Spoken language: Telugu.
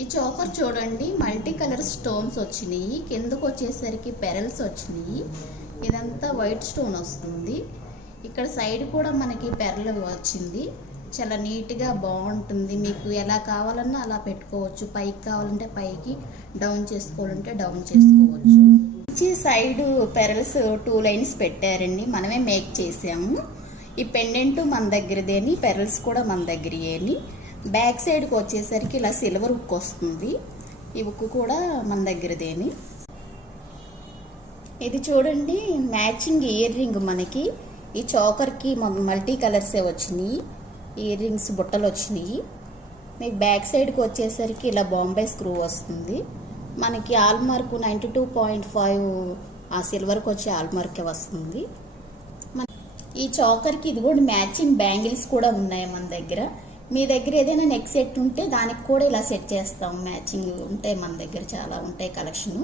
ఈ చోకర్ చూడండి, మల్టీ కలర్ స్టోన్స్ వచ్చినాయి, కిందకు వచ్చేసరికి పెరల్స్ వచ్చినాయి. ఇదంతా వైట్ స్టోన్ వస్తుంది. ఇక్కడ సైడ్ కూడా మనకి పెరల్ వచ్చింది. చాలా నీట్గా బాగుంటుంది. మీకు ఎలా కావాలన్నా అలా పెట్టుకోవచ్చు. పైకి కావాలంటే పైకి, డౌన్ చేసుకోవాలంటే డౌన్ చేసుకోవచ్చు. సైడ్ పెరల్స్ 2 లైన్స్ పెట్టారండి, మనమే మేక్ చేసాము. ఈ పెండెంట్ మన దగ్గరదేని, పెరల్స్ కూడా మన దగ్గరేని. బ్యాక్ సైడ్కి వచ్చేసరికి ఇలా సిల్వర్ ఉక్ వస్తుంది. ఈ ఉక్ కూడా మన దగ్గరదేని. ఇది చూడండి, మ్యాచింగ్ ఇయర్ రింగ్. మనకి ఈ చోకర్కి మల్టీ కలర్సే వచ్చినాయి. ఇయర్ రింగ్స్ బుట్టలు వచ్చినాయి. మీకు బ్యాక్ సైడ్కి వచ్చేసరికి ఇలా బాంబే స్క్రూ వస్తుంది. మనకి ఆల్మార్క్ 92.5 ఆ సిల్వర్కి వచ్చే ఆల్మార్కే వస్తుంది. ఈ చోకర్కి ఇది కూడా మ్యాచింగ్ బ్యాంగిల్స్ కూడా ఉన్నాయి మన దగ్గర. మీ దగ్గర ఏదైనా నెక్ సెట్ ఉంటే దానికి కూడా ఇలా సెట్ చేస్తాం. మ్యాచింగ్ ఉంటాయి మన దగ్గర, చాలా ఉంటాయి కలెక్షను.